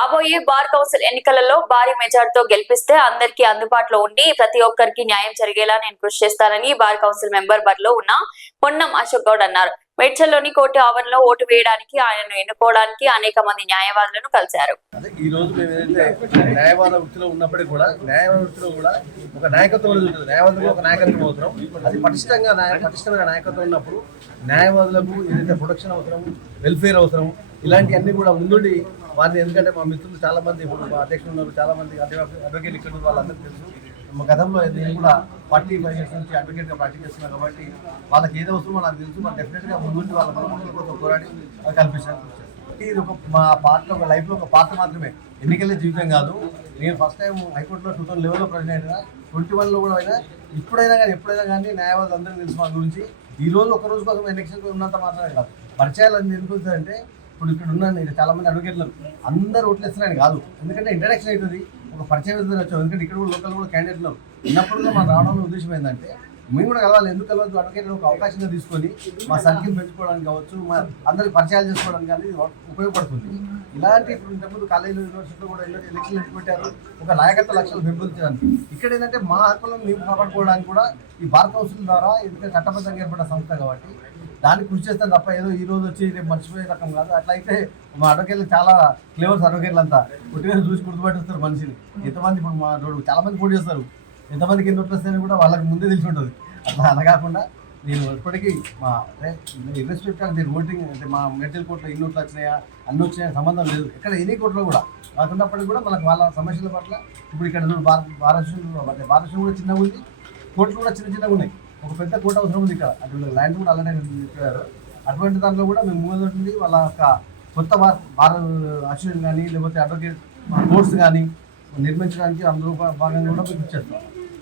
రాబోయే bar council ఎన్నికలలో భారీ మెజార్టీతో గెలిపిస్తే అందరికీ అందుబాటులో ఉండి ప్రతి ఒక్కరికి న్యాయం జరిగేలా నేను కృషి చేస్తానని బార్ కౌన్సిల్ మెంబర్ బరిలో ఉన్న పొన్నం అశోక్ గౌడ్ అన్నారు. మేడ్చల్లోని కోర్టు ఆవరణలో ఓటు వేయడానికి ఆయనను ఎన్నుకోవడానికి అనేక మంది న్యాయవాదులను కలిశారు. ఈ రోజు మేము ఏదైతే న్యాయవాద వృత్తిలో ఉన్నప్పటికీ కూడా న్యాయవాద వృత్తిలో కూడా ఒక నాయకత్వం ఉంటుంది. న్యాయవాదులకు ఒక నాయకత్వం అవసరం. అది పటిష్టంగా న్యాయ పటిష్టమైన నాయకత్వం ఉన్నప్పుడు న్యాయవాదులకు ఏదైతే ప్రొటెక్షన్ అవసరం వెల్ఫేర్ అవసరం ఇలాంటివన్నీ కూడా ముందుండి వారిని ఎందుకంటే మా మిత్రులు చాలా మంది ఇప్పుడు మా అధ్యక్షులు ఉన్నారు చాలా మంది అడ్వకేట్ ఇక్కడ ఉన్న వాళ్ళందరికీ తెలుసు. మా గతంలో నేను కూడా పార్టీ ఫైవ్ ఇయర్స్ నుంచి అడ్వకేట్గా ప్రాక్టీస్ చేస్తున్నాను కాబట్టి వాళ్ళకి ఏది అవసరమో నాకు తెలుసు. మనం డెఫినెట్గా ముందుండి వాళ్ళ మనసుల కోసం పోరాడి కల్పించడానికి ఇది ఒక మా పార్ట్లో ఒక లైఫ్లో ఒక పార్ట్ మాత్రమే. ఎన్నికలే జీవితం కాదు. నేను ఫస్ట్ టైం హైకోర్టులో టూ థౌసండ్ లెవెన్లో ప్రెసిడెంట్ అయినా ట్వంటీ వన్లో కూడా అయినా ఇప్పుడైనా కానీ ఎప్పుడైనా కానీ న్యాయవాదులు అందరికీ తెలుసు మా గురించి. ఈ రోజు ఒక రోజు కోసం ఎలక్షన్ ఉన్నంత మాత్రమే కాదు. పరిచయాలు అన్ని ఎందుకు అంటే ఇప్పుడు ఇక్కడ ఉన్న చాలా మంది అడ్వకేట్లు అందరూ ఓట్లు వేస్తున్నారని కాదు. ఎందుకంటే ఇంట్రడక్షన్ అవుతుంది ఒక పరిచయం అవుతుంది వచ్చాం. ఎందుకంటే ఇక్కడ కూడా లోకల్ కూడా క్యాండిడేట్లు ఉన్నప్పుడు కూడా మనం రావడంలో ఉద్దేశం ఏంటంటే మేము కూడా కలవాలి. ఎందుకు కలవద్దు? అడ్వకేట్లు ఒక అవకాశంగా తీసుకొని మా సర్కిల్ పెంచుకోవడానికి కావచ్చు మా అందరికి పరిచయాలు చేసుకోవడానికి కానీ ఉపయోగపడుతుంది. ఇలాంటి ఇప్పుడు ఇంతకుముందు కాలేజీలో యూనివర్సిటీలో కూడా ఎన్నో ఎలక్షన్లు పెట్టారు ఒక నాయకత్వ లక్ష్యాలు పెంపొందించడానికి ఇక్కడ ఏంటంటే మా హక్కులను మేము కాపాడుకోవడానికి కూడా ఈ భారత కౌన్సిల్ ద్వారా ఎందుకంటే చట్టబద్ధంగా ఏర్పడిన సంస్థ కాబట్టి దానికి కృషి చేస్తాను తప్ప ఏదో ఈ రోజు వచ్చి రేపు మర్చిపోయే రకం కాదు. అట్లా అయితే మా అడ్వకేట్లు చాలా క్లేవర్స్ అడ్వకేట్లు అంతా పుట్టిన చూసి గుర్తుపెట్టేస్తారు మనిషిని. ఎంతమంది ఇప్పుడు మా రోడ్డు చాలా మంది పోటీ చేస్తారు. ఎంతమందికి ఎన్ని ఓట్లు వస్తాయని కూడా వాళ్ళకి ముందే తెలిసి ఉంటుంది. అట్లా అలా కాకుండా నేను ఇప్పటికీ మా ఇర్రెస్పెక్ట్ ఆఫ్ ఓటింగ్ అంటే మా మెడికల్ కోర్టులో ఎన్ని ఓట్లు వచ్చినాయా అన్ని వచ్చినాయా సంబంధం లేదు. ఇక్కడ ఎన్ని కోర్టులో కూడా కాకున్నప్పటికీ కూడా మనకు వాళ్ళ సమస్యల పట్ల ఇప్పుడు ఇక్కడ భారత భారతదేశంలో అంటే భారతదేశం కూడా చిన్నగా ఉంది కోర్టులు కూడా చిన్న చిన్నగా ఉన్నాయి. ఒక పెద్ద కోట అవసరం ఉంది ఇక్కడ. అటు ల్యాండ్ కూడా అలానే చెప్పారు అటువంటి దాంట్లో కూడా మేము మూడు వాళ్ళ యొక్క కొత్త భారత బార్ అసోసియేషన్ కానీ లేకపోతే అడ్వకేట్ కోర్స్ కానీ నిర్మించడానికి అందులో భాగంగా కూడా మేము ఇచ్చేస్తాం